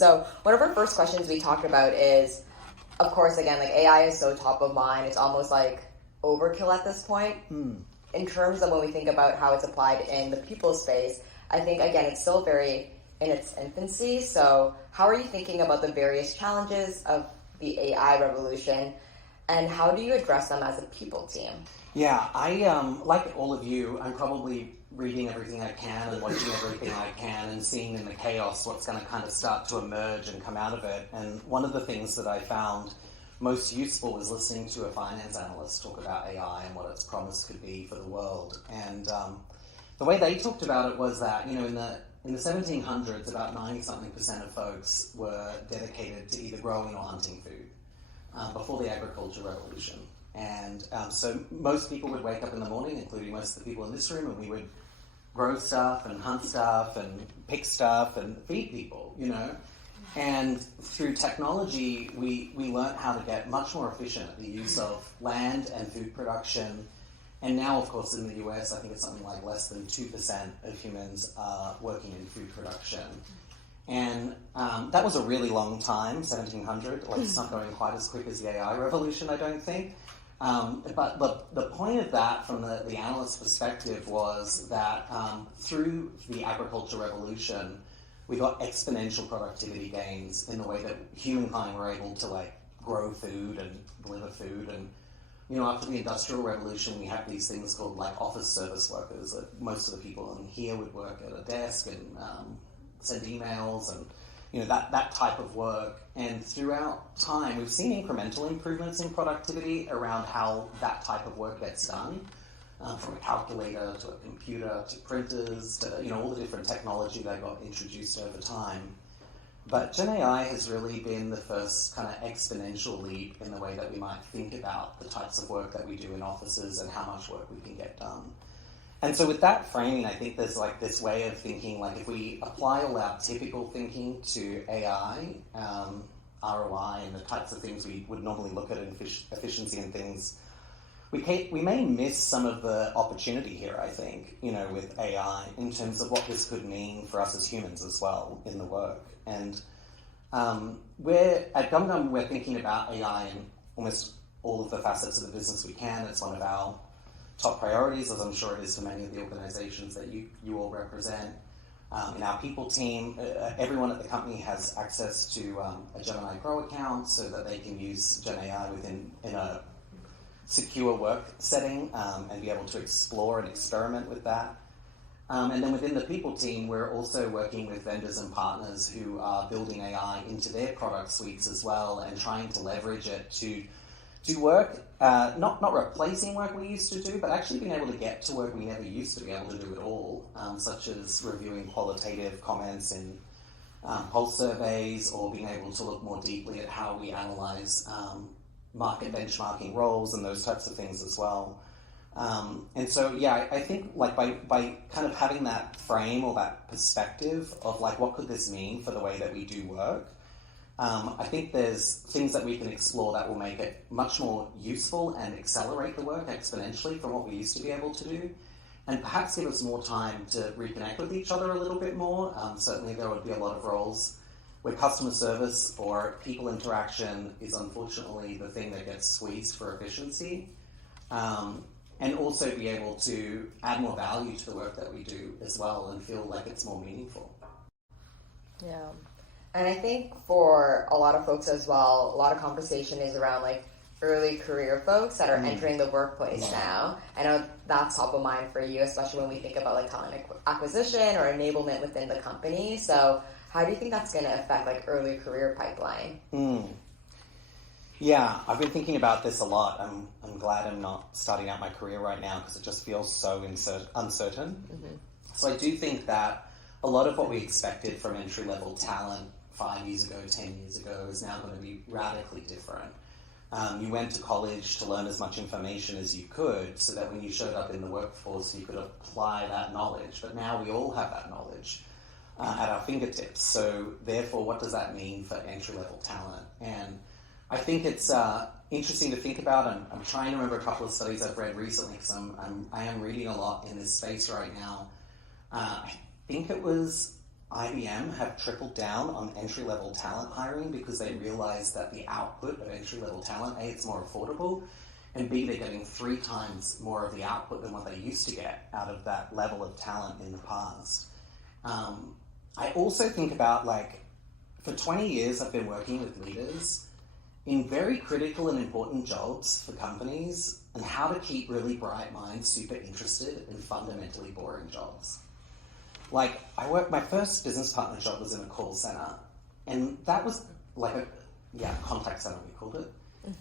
So one of our first questions we talked about is, of course, again, like AI is so top of mind. It's almost like overkill at this point. In terms of when we think about how it's applied in the people space, I think, again, it's still very in its infancy. So how are you thinking about the various challenges of the AI revolution, and how do you address them as a people team? Yeah, I, like all of you, I'm probably reading everything I can and watching everything I can and seeing in the chaos what's going to kind of start to emerge and come out of it. And one of the things that I found most useful was listening to a finance analyst talk about AI and what its promise could be for the world. And the way they talked about it was that, you know, in the 1700s, about 90-something% of folks were dedicated to either growing or hunting food before the agricultural revolution. And so most people would wake up in the morning, including most of the people in this room, and we would grow stuff and hunt stuff and pick stuff and feed people, you know. And through technology, we learned how to get much more efficient at the use of land and food production. And now, of course, in the US, I think it's something like less than 2% of humans are working in food production. And that was a really long time, 1700. Like, it's not going quite as quick as the AI revolution, I don't think. But the point of that, from the analyst's perspective, was that through the agricultural revolution, we got exponential productivity gains in the way that humankind were able to, like, grow food and deliver food. And, you know, after the Industrial Revolution, we have these things called, like, office service workers. That most of the people in here would work at a desk and send emails and, you know, that type of work. And throughout time, we've seen incremental improvements in productivity around how that type of work gets done, from a calculator to a computer to printers to, you know, all the different technology that got introduced over time. But Gen AI has really been the first kind of exponential leap in the way that we might think about the types of work that we do in offices and how much work we can get done. And so with that framing, I think there's like this way of thinking, like if we apply all our typical thinking to AI, ROI, and the types of things we would normally look at in efficiency and things, we may miss some of the opportunity here, I think, you know, with AI in terms of what this could mean for us as humans as well in the work. And at GumGum, we're thinking about AI in almost all of the facets of the business we can. It's one of our top priorities, as I'm sure it is for many of the organizations that you all represent. In our people team, everyone at the company has access to a Gemini Pro account so that they can use Gen AI in a secure work setting and be able to explore and experiment with that. And then within the people team, we're also working with vendors and partners who are building AI into their product suites as well and trying to leverage it to do work, not replacing work we used to do, but actually being able to get to work we never used to be able to do at all, such as reviewing qualitative comments in pulse surveys, or being able to look more deeply at how we analyze market benchmarking roles and those types of things as well. And so, yeah, I think like by kind of having that frame or that perspective of like what could this mean for the way that we do work, I think there's things that we can explore that will make it much more useful and accelerate the work exponentially from what we used to be able to do, and perhaps give us more time to reconnect with each other a little bit more. Certainly there would be a lot of roles where customer service or people interaction is unfortunately the thing that gets squeezed for efficiency, and also be able to add more value to the work that we do as well and feel like it's more meaningful. Yeah. And I think for a lot of folks as well, a lot of conversation is around like early career folks that are entering the workplace now. I know that's top of mind for you, especially when we think about like talent acquisition or enablement within the company. So how do you think that's going to affect like early career pipeline? Yeah, I've been thinking about this a lot. I'm glad I'm not starting out my career right now because it just feels so uncertain. So I do think that a lot of what we expected from entry-level talent 5 years ago, 10 years ago is now going to be radically different. You went to college to learn as much information as you could so that when you showed up in the workforce you could apply that knowledge. But now we all have that knowledge at our fingertips. So therefore, what does that mean for entry-level talent? And I think it's interesting to think about. I'm trying to remember a couple of studies I've read recently because I am reading a lot in this space right now. I think it was IBM have tripled down on entry-level talent hiring because they realize that the output of entry-level talent, A, it's more affordable, and B, they're getting 3 times more of the output than what they used to get out of that level of talent in the past. I also think about, like, for 20 years I've been working with leaders in very critical and important jobs for companies and how to keep really bright minds super interested in fundamentally boring jobs. Like, my first business partner job was in a call center, and that was like contact center we called it.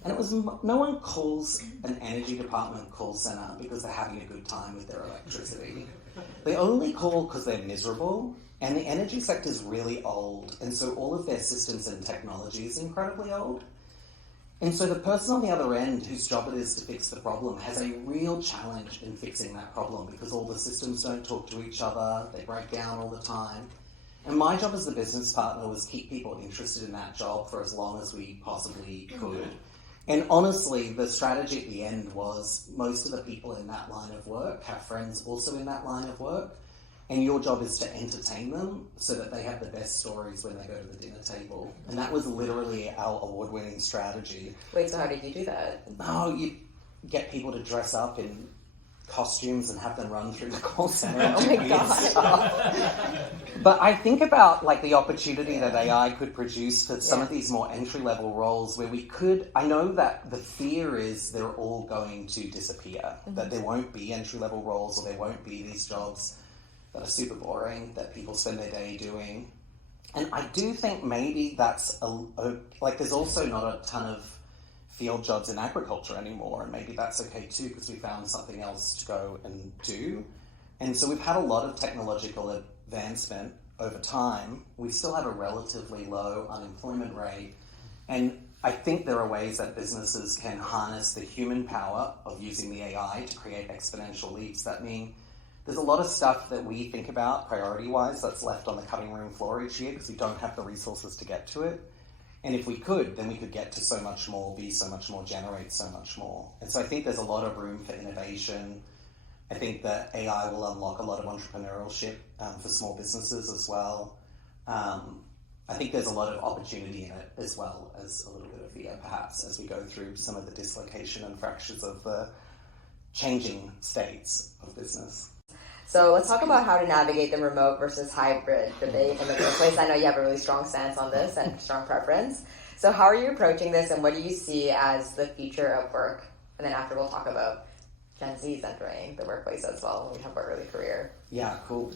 And it was, no one calls an energy department call center because they're having a good time with their electricity. They only call because they're miserable, and the energy sector is really old, and so all of their systems and technology is incredibly old. And so the person on the other end whose job it is to fix the problem has a real challenge in fixing that problem because all the systems don't talk to each other, they break down all the time. And my job as the business partner was keep people interested in that job for as long as we possibly could. And honestly, the strategy at the end was most of the people in that line of work have friends also in that line of work. And your job is to entertain them so that they have the best stories when they go to the dinner table. And that was literally our award-winning strategy. Wait, so how did you do that? Oh, you get people to dress up in costumes and have them run through the call center. Oh my God. But I think about, like, the opportunity that AI could produce for some of these more entry-level roles where we could, I know that the fear is they're all going to disappear, that there won't be entry-level roles or there won't be these jobs that are super boring, that people spend their day doing. And I do think maybe that's, there's also not a ton of field jobs in agriculture anymore, and maybe that's okay too, because we found something else to go and do. And so we've had a lot of technological advancement over time. We still have a relatively low unemployment rate, and I think there are ways that businesses can harness the human power of using the AI to create exponential leaps. That mean there's a lot of stuff that we think about priority-wise that's left on the cutting room floor each year because we don't have the resources to get to it. And if we could, then we could get to so much more, be so much more, generate so much more. And so I think there's a lot of room for innovation. I think that AI will unlock a lot of entrepreneurship for small businesses as well. I think there's a lot of opportunity in it as well as a little bit of fear, perhaps, as we go through some of the dislocation and fractures of the changing states of business. So let's talk about how to navigate the remote versus hybrid debate in the first place. I know you have a really strong stance on this and strong preference. So how are you approaching this, and what do you see as the future of work? And then after, we'll talk about Gen Z's entering the workplace as well when we talk about early career. Yeah, cool.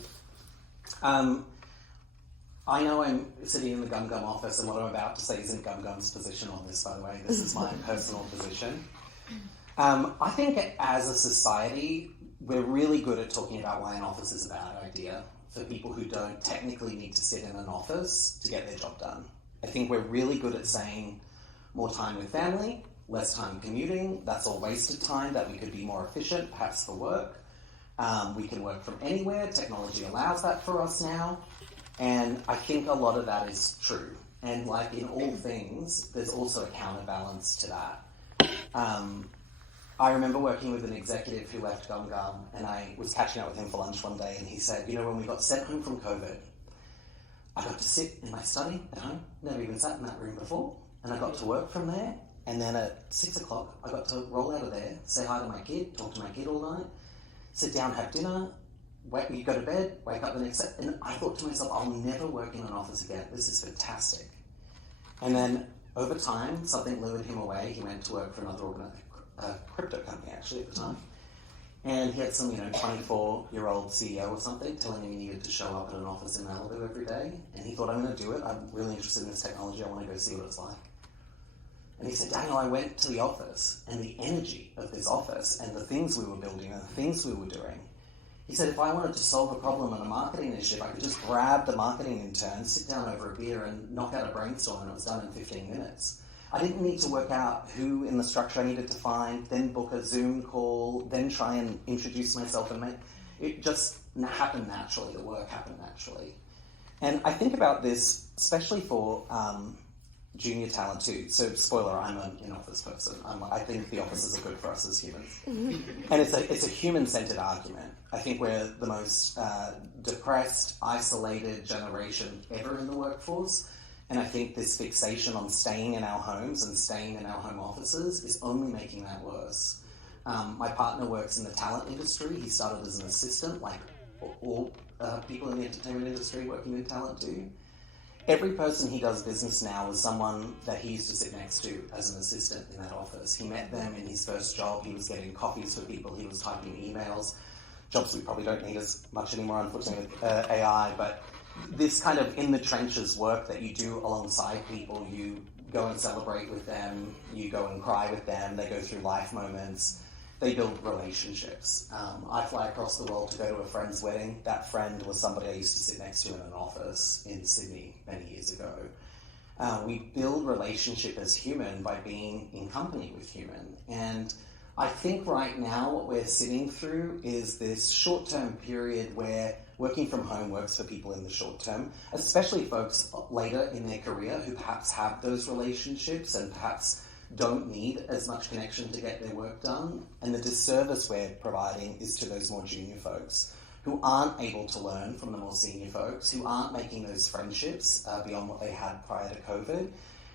I know I'm sitting in the GumGum office, and what I'm about to say isn't GumGum's position on this, by the way. This is my personal position. I think as a society, we're really good at talking about why an office is a bad idea for people who don't technically need to sit in an office to get their job done. I think we're really good at saying more time with family, less time commuting, that's all wasted time, that we could be more efficient, perhaps for work. We can work from anywhere, technology allows that for us now, and I think a lot of that is true. And like in all things, there's also a counterbalance to that. I remember working with an executive who left GumGum, and I was catching up with him for lunch one day, and he said, you know, when we got sent home from COVID, I got to sit in my study at home, never even sat in that room before, and I got to work from there, and then at 6 o'clock, I got to roll out of there, say hi to my kid, talk to my kid all night, sit down, have dinner, you go to bed, wake up the next day, and I thought to myself, I'll never work in an office again, this is fantastic. And then over time, something lured him away, he went to work for another crypto company actually at the time, and he had some 24-year-old CEO or something telling him he needed to show up at an office in Malibu every day, and he thought, I'm going to do it, I'm really interested in this technology, I want to go see what it's like. And he said, Daniel, I went to the office, and the energy of this office and the things we were building and the things we were doing, he said if I wanted to solve a problem in a marketing initiative, I could just grab the marketing intern, sit down over a beer and knock out a brainstorm, and it was done in 15 minutes. I didn't need to work out who in the structure I needed to find, then book a Zoom call, then try and introduce myself, and it just happened naturally, the work happened naturally. And I think about this, especially for junior talent too. So spoiler, I'm an in-office person. I think the offices are good for us as humans. And it's a human-centered argument. I think we're the most depressed, isolated generation ever in the workforce. And I think this fixation on staying in our homes and staying in our home offices is only making that worse. My partner works in the talent industry. He started as an assistant, like all people in the entertainment industry working in talent do. Every person he does business now is someone that he used to sit next to as an assistant in that office. He met them in his first job. He was getting coffees for people. He was typing emails. Jobs we probably don't need as much anymore, unfortunately, with AI. But this kind of in-the-trenches work that you do alongside people, you go and celebrate with them, you go and cry with them, they go through life moments. They build relationships. I fly across the world to go to a friend's wedding. That friend was somebody I used to sit next to in an office in Sydney many years ago. We build relationship as human by being in company with human. And I think right now what we're sitting through is this short-term period where working from home works for people in the short term, especially folks later in their career who perhaps have those relationships and perhaps don't need as much connection to get their work done. And the disservice we're providing is to those more junior folks who aren't able to learn from the more senior folks, who aren't making those friendships beyond what they had prior to COVID.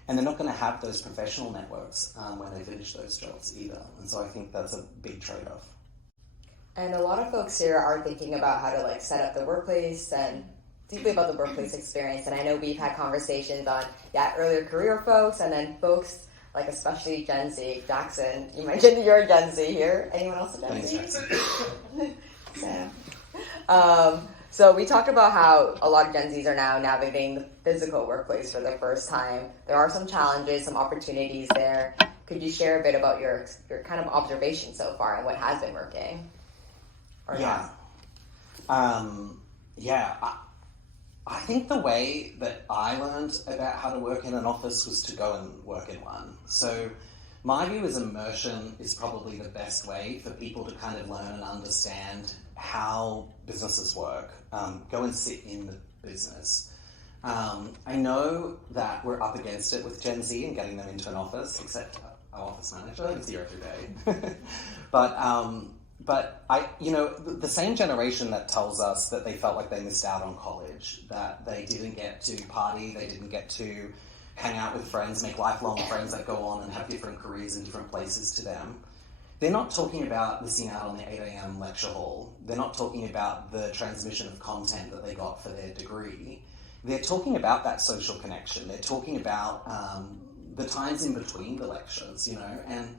And they're not going to have those professional networks when they finish those jobs either. And so I think that's a big trade-off. And a lot of folks here are thinking about how to set up the workplace and deeply about the workplace experience. And I know we've had conversations on earlier career folks and then folks especially Gen Z. Jackson, you mentioned you're a Gen Z here. Anyone else a Gen Z? Sam. So we talked about how a lot of Gen Zs are now navigating the physical workplace for the first time. There are some challenges, some opportunities there. Could you share a bit about your kind of observation so far and what has been working? I think the way that I learned about how to work in an office was to go and work in one. So my view is immersion is probably the best way for people to kind of learn and understand how businesses work. Go and sit in the business. I know that we're up against it with Gen Z and getting them into an office, except our office manager is here every day. But the same generation that tells us that they felt like they missed out on college, that they didn't get to party, they didn't get to hang out with friends, make lifelong friends that go on and have different careers in different places to them. They're not talking about missing out on the 8 a.m. lecture hall. They're not talking about the transmission of content that they got for their degree. They're talking about that social connection. They're talking about the times in between the lectures, and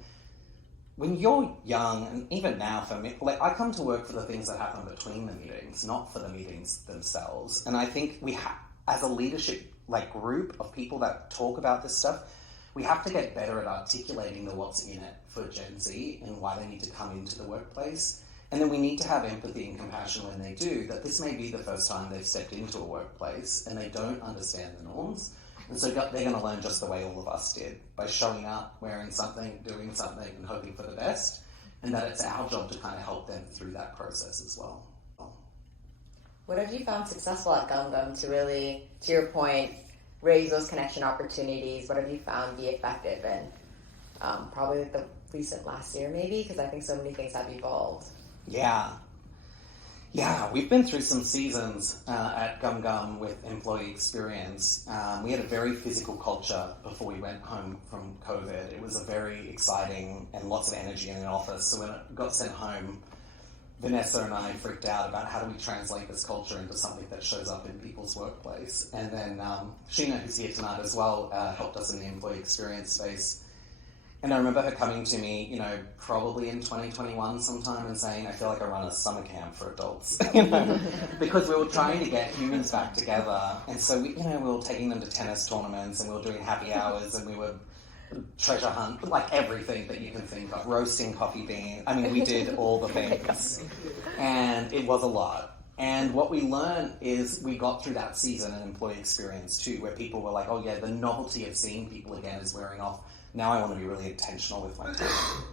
when you're young, and even now for me, I come to work for the things that happen between the meetings, not for the meetings themselves. And I think we as a leadership group of people that talk about this stuff, we have to get better at articulating the what's in it for Gen Z and why they need to come into the workplace. And then we need to have empathy and compassion when they do, that this may be the first time they've stepped into a workplace and they don't understand the norms. And so they're going to learn just the way all of us did, by showing up, wearing something, doing something, and hoping for the best. And that it's our job to kind of help them through that process as well. What have you found successful at GumGum to really, to your point, raise those connection opportunities? What have you found be effective in probably the recent last year maybe? Because I think so many things have evolved. Yeah, we've been through some seasons at GumGum with employee experience. We had a very physical culture before we went home from COVID. It was a very exciting and lots of energy in an office. So when it got sent home, Vanessa and I freaked out about how do we translate this culture into something that shows up in people's workplace. And then Sheena, who's here tonight as well, helped us in the employee experience space. And I remember her coming to me, probably in 2021 sometime and saying, I feel like I run a summer camp for adults, because we were trying to get humans back together. And so we were taking them to tennis tournaments and we were doing happy hours and we were treasure hunt, everything that you can think of, roasting coffee beans. I mean, we did all the things and it was a lot. And what we learned is we got through that season in employee experience too, where people were like, oh yeah, the novelty of seeing people again is wearing off. Now I want to be really intentional with my time.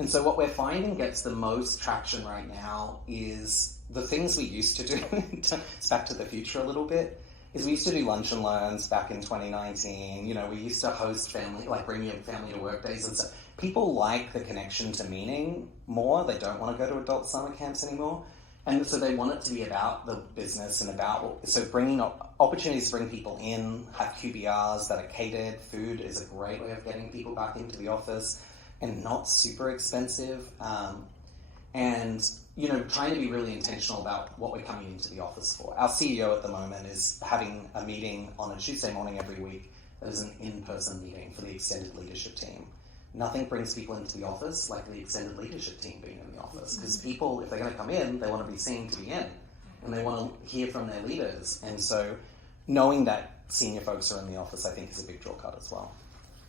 And so what we're finding gets the most traction right now is the things we used to do. It's back to the future a little bit. is we used to do lunch and learns back in 2019. You know, we used to host family, like bring your family to work days and stuff. People like the connection to meaning more. They don't want to go to adult summer camps anymore. And so they want it to be about the business and about, so bringing opportunities to bring people in, have QBRs that are catered. Food is a great way of getting people back into the office and not super expensive. And, you know, trying to be really intentional about what we're coming into the office for. Our CEO at the moment is having a meeting on a Tuesday morning every week that is an in-person meeting for the extended leadership team. Nothing brings people into the office like the extended leadership team being in the office, because people, if they're going to come in, they want to be seen to be in, and they want to hear from their leaders. And so knowing that senior folks are in the office, I think, is a big draw card as well.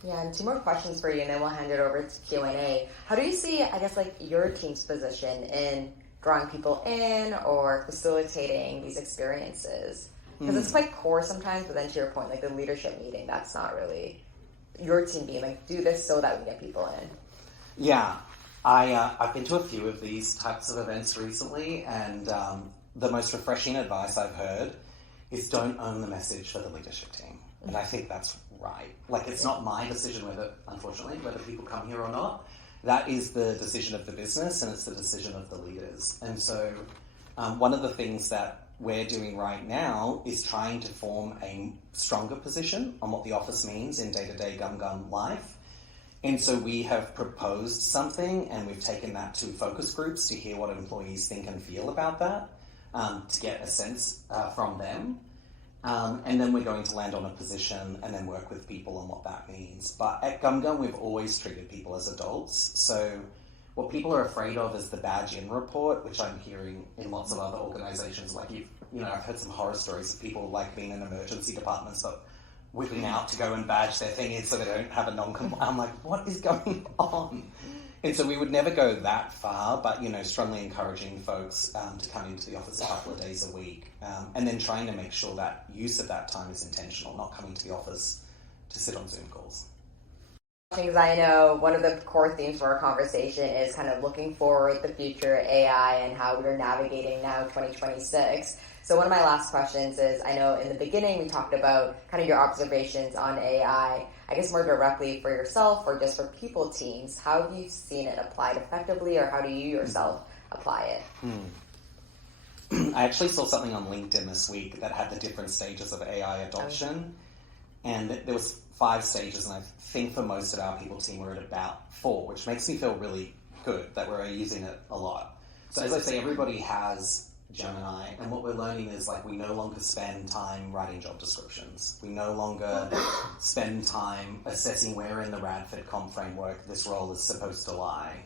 Yeah, and 2 more questions for you, and then we'll hand it over to Q&A. How do you see, I guess, like your team's position in drawing people in or facilitating these experiences? Because it's quite core sometimes, but then to your point, like the leadership meeting, that's not really your team being like, do this so that we get people in. Yeah, I've been to a few of these types of events recently, and the most refreshing advice I've heard is don't own the message for the leadership team. And I think that's right. Like, it's not my decision unfortunately, whether people come here or not. That is the decision of the business, and it's the decision of the leaders. And so one of the things that we're doing right now is trying to form a stronger position on what the office means in day-to-day GumGum life. And so we have proposed something, and we've taken that to focus groups to hear what employees think and feel about that, to get a sense from them. And then we're going to land on a position and then work with people on what that means. But at GumGum, we've always treated people as adults. So what people are afraid of is the badge in report, which I'm hearing in lots of other organizations. Like, I've heard some horror stories of people like being in emergency departments, but whipping out to go and badge their thing in so they don't have a non-compliant. I'm like, what is going on? And so we would never go that far, but, strongly encouraging folks to come into the office a couple of days a week, and then trying to make sure that use of that time is intentional, not coming to the office to sit on Zoom calls. Because I know one of the core themes for our conversation is kind of looking forward the future AI and how we're navigating now 2026. So one of my last questions is, I know in the beginning we talked about kind of your observations on AI. I guess more directly for yourself or just for people teams, how have you seen it applied effectively, or how do you yourself apply it? I actually saw something on LinkedIn this week that had the different stages of AI adoption. And there was 5 stages, and I think for most of our people team we're at about 4, which makes me feel really good that we're using it a lot. So as I say, everybody has Gemini, and what we're learning is, like, we no longer spend time writing job descriptions. We no longer spend time assessing where in the Radford comp framework this role is supposed to lie.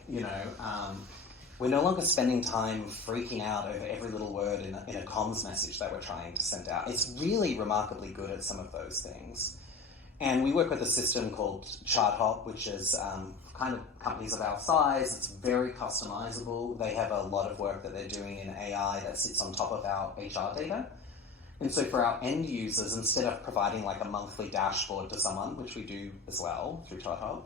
We're no longer spending time freaking out over every little word in a comms message that we're trying to send out. It's really remarkably good at some of those things. And we work with a system called ChartHop, which is kind of companies of our size. It's very customizable. They have a lot of work that they're doing in AI that sits on top of our HR data. And so for our end users, instead of providing like a monthly dashboard to someone, which we do as well through ChartHop,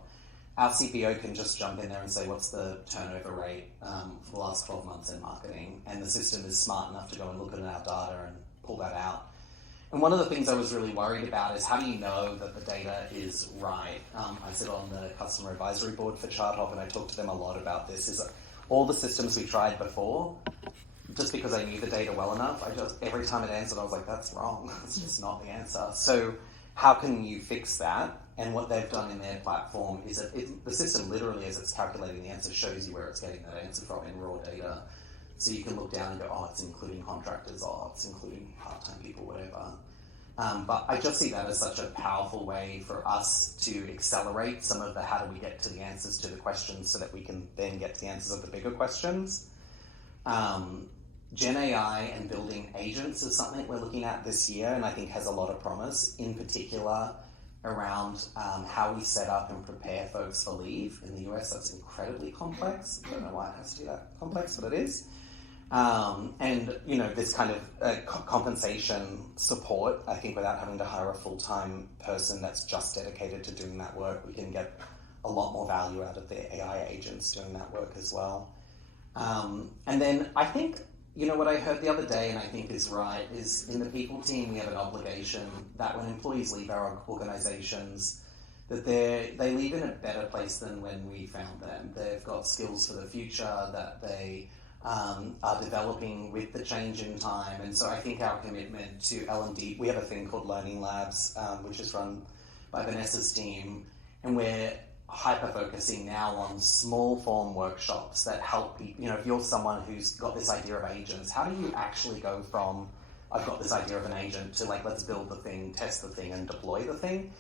our CPO can just jump in there and say, what's the turnover rate for the last 12 months in marketing? And the system is smart enough to go and look at our data and pull that out. And one of the things I was really worried about is, how do you know that the data is right? I sit on the customer advisory board for ChartHop, and I talk to them a lot about this. Is that all the systems we tried before, just because I knew the data well enough, every time it answered, I was like, that's wrong. That's just not the answer. So how can you fix that? And what they've done in their platform is that the system literally, as it's calculating the answer, shows you where it's getting that answer from in raw data. So you can look down and go, oh, it's including contractors, oh, it's including part-time people, whatever. But I just see that as such a powerful way for us to accelerate some of the how do we get to the answers to the questions so that we can then get to the answers of the bigger questions. Gen AI and building agents is something we're looking at this year, and I think has a lot of promise, in particular around how we set up and prepare folks for leave. In the US, that's incredibly complex. I don't know why it has to be that complex, but it is. And, this kind of compensation support, I think without having to hire a full-time person that's just dedicated to doing that work, we can get a lot more value out of the AI agents doing that work as well. And then I think you know, what I heard the other day, and I think is right, is in the people team we have an obligation that when employees leave our organizations, that they leave in a better place than when we found them. They've got skills for the future, that they are developing with the change in time. And so I think our commitment to L&D, we have a thing called Learning Labs, which is run by Vanessa's team, and we're hyper-focusing now on small form workshops that help people. You know, if you're someone who's got this idea of agents, how do you actually go from, I've got this idea of an agent, to like, let's build the thing, test the thing, and deploy the thing?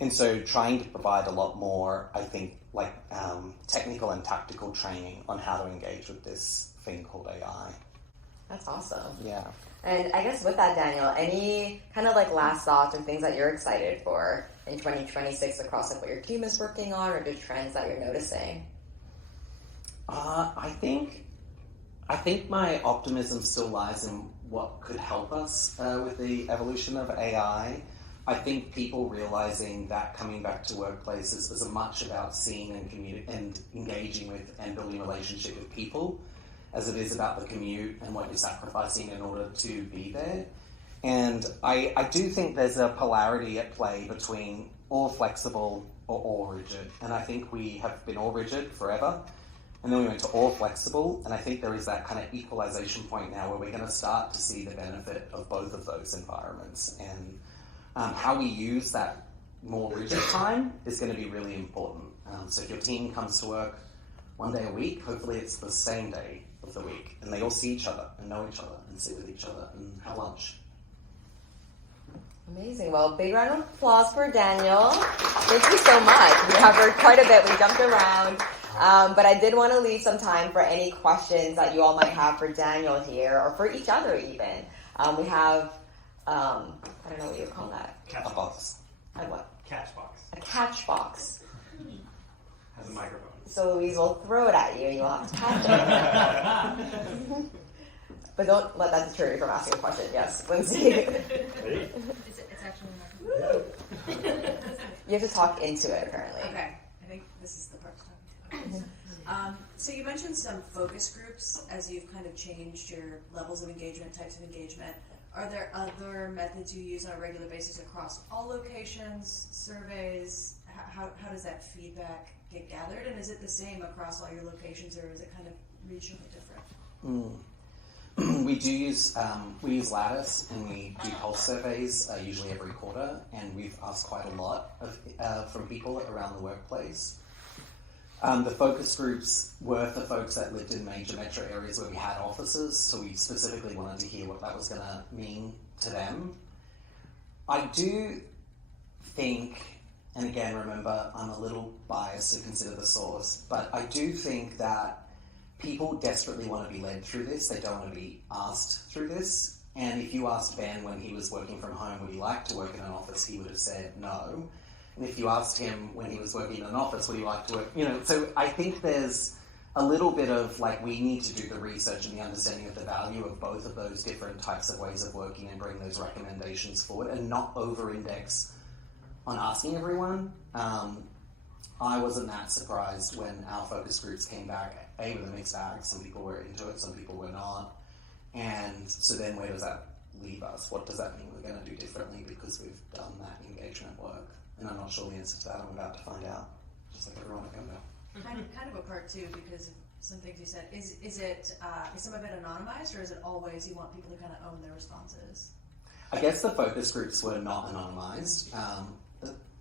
And so trying to provide a lot more, I think, like technical and tactical training on how to engage with this thing called AI. That's awesome. Yeah. And I guess with that, Daniel, any kind of like last thoughts or things that you're excited for in 2026 across like what your team is working on or the trends that you're noticing? I think my optimism still lies in what could help us with the evolution of AI. I think people realizing that coming back to workplaces is as much about seeing and engaging with and building a relationship with people as it is about the commute and what you're sacrificing in order to be there. And I do think there's a polarity at play between all flexible or all rigid. And I think we have been all rigid forever. And then we went to all flexible. And I think there is that kind of equalization point now where we're going to start to see the benefit of both of those environments. And how we use that more rigid time is going to be really important. So if your team comes to work one day a week, hopefully it's the same day of the week. And they all see each other and know each other and sit with each other and have lunch. Amazing. Well, big round of applause for Daniel. Thank you so much. We covered quite a bit. We jumped around. But I did want to leave some time for any questions that you all might have for Daniel here or for each other even. We have, I don't know what you call that. Catch box. A what? Catch box. A catch box. Has a microphone. So Louise will throw it at you and you'll have to catch it. But don't let that deter you from asking a question. Yes, Lindsay. Ready? It's actually not. You have to talk into it, apparently. Okay, I think this is the part to talk into. So you mentioned some focus groups as you've kind of changed your levels of engagement, types of engagement. Are there other methods you use on a regular basis across all locations, surveys? How does that feedback get gathered? And is it the same across all your locations, or is it kind of regionally different? We use Lattice, and we do pulse surveys usually every quarter, and we've asked quite a lot from people around the workplace. The focus groups were for folks that lived in major metro areas where we had offices, so we specifically wanted to hear what that was going to mean to them. I do think, and again, remember, I'm a little biased to consider the source, but I do think that people desperately want to be led through this. They don't want to be asked through this. And if you asked Ben when he was working from home, would he like to work in an office, he would have said no. And if you asked him when he was working in an office, would he like to work, so I think there's a little bit of like, we need to do the research and the understanding of the value of both of those different types of ways of working and bring those recommendations forward and not over-index on asking everyone. I wasn't that surprised when our focus groups came back, with a mixed bag. Some people were into it, some people were not. And so then where does that leave us? What does that mean we're going to do differently because we've done that engagement work? And I'm not sure the answer to that. I'm about to find out, just like everyone at GumGum. Kind of a part two, because of some things you said. Is some of it anonymized, or is it always you want people to kind of own their responses? I guess the focus groups were not anonymized.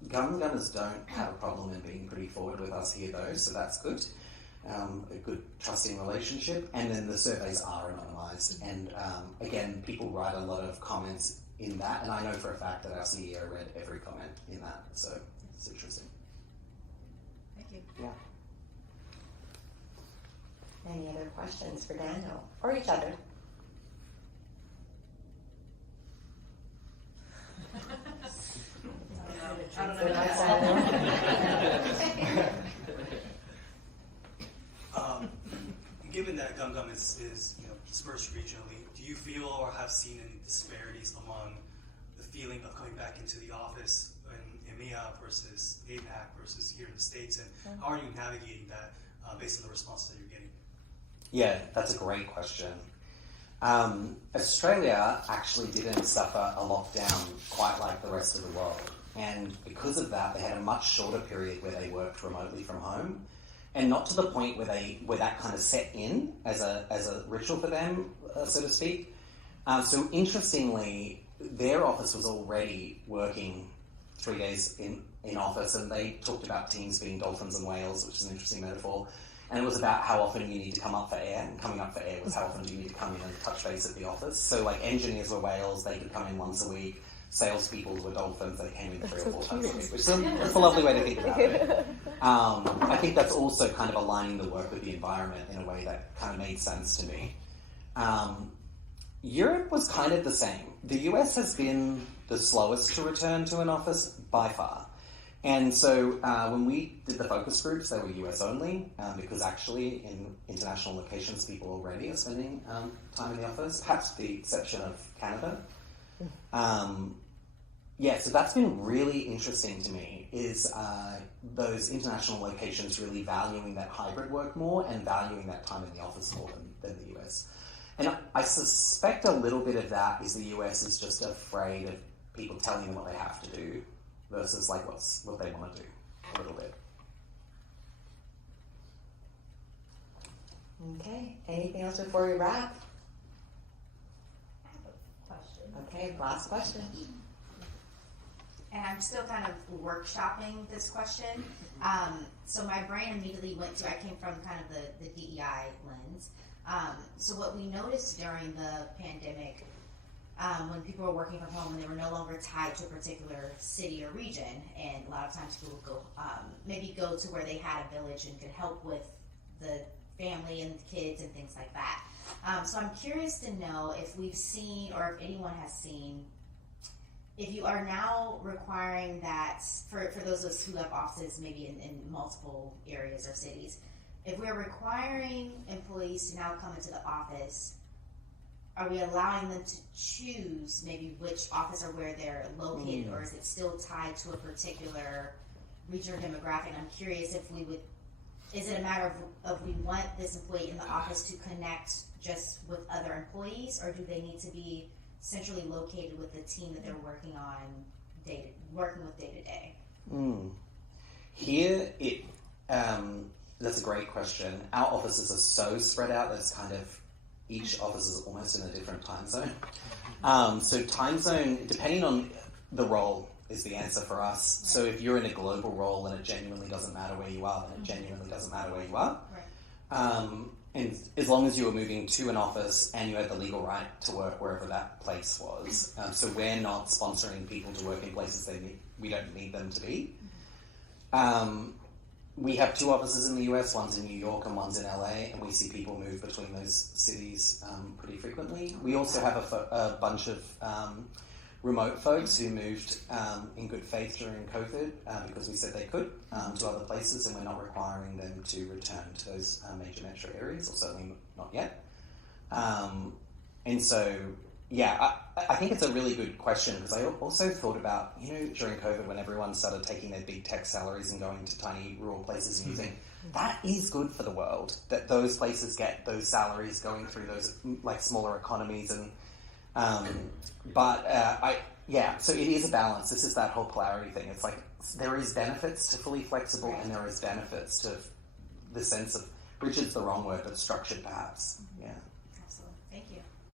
GumGummers don't have a problem in being pretty forward with us here, though, so that's good. A good trusting relationship. And then the surveys are anonymized. And again, people write a lot of comments in that, and I know for a fact that our CEO read every comment in that, so it's interesting. Thank you. Yeah. Any other questions for Daniel or each other? I don't know. Given that GumGum is dispersed regionally, do you feel or have seen any disparities among the feeling of coming back into the office in EMEA versus APAC versus here in the States, and how are you navigating that based on the response that you're getting? Yeah, that's a great question. Australia actually didn't suffer a lockdown quite like the rest of the world. And because of that, they had a much shorter period where they worked remotely from home. And not to the point where that kind of set in as a ritual for them, so to speak. So interestingly, their office was already working 3 days in office, and they talked about teams being dolphins and whales, which is an interesting metaphor. And it was about how often you need to come up for air, and coming up for air was how often do you need to come in and touch base at the office. So like engineers were whales, they could come in once a week. Salespeople were dolphins, they came in 3 or 4 times a week, which is a lovely way to think about it. I think that's also kind of aligning the work with the environment in a way that kind of made sense to me. Europe was kind of the same. The US has been the slowest to return to an office by far. And so when we did the focus groups, they were US only, because actually in international locations, people already are spending time in the office, perhaps with the exception of Canada. So that's been really interesting to me, is those international locations really valuing that hybrid work more and valuing that time in the office more than the US. And I suspect a little bit of that is the US is just afraid of people telling them what they have to do versus like what they want to do a little bit. Okay, anything else before we wrap? I have a question. Okay, last question. And I'm still kind of workshopping this question. So my brain immediately went to, I came from kind of the DEI lens. So what we noticed during the pandemic, when people were working from home and they were no longer tied to a particular city or region, and a lot of times people would go, maybe go to where they had a village and could help with the family and the kids and things like that. So I'm curious to know if we've seen, or if anyone has seen, if you are now requiring that, for those of us who have offices maybe in multiple areas or cities, if we're requiring employees to now come into the office, are we allowing them to choose maybe which office or where they're located, or is it still tied to a particular region or demographic? I'm curious if we would, is it a matter of we want this employee in the office to connect just with other employees, or do they need to be centrally located with the team that they're working with day to day? Here, that's a great question. Our offices are so spread out that it's kind of, each office is almost in a different time zone. So time zone, depending on the role, is the answer for us. Right. So if you're in a global role and it genuinely doesn't matter where you are, then it genuinely doesn't matter where you are. Right. And as long as you were moving to an office and you had the legal right to work wherever that place was. So we're not sponsoring people to work in places we don't need them to be. We have 2 offices in the US, one's in New York and one's in LA, and we see people move between those cities pretty frequently. We also have a bunch of remote folks who moved in good faith during COVID because we said they could to other places, and we're not requiring them to return to those major metro areas, or certainly not yet. And so, yeah, I think it's a really good question, because I also thought about, during COVID when everyone started taking their big tech salaries and going to tiny rural places and using, that is good for the world, that those places get those salaries going through those like smaller economies. And so it is a balance. This is that whole polarity thing. It's like there is benefits to fully flexible, and there is benefits to the sense of, rigid's the wrong word, but structured perhaps. Yeah.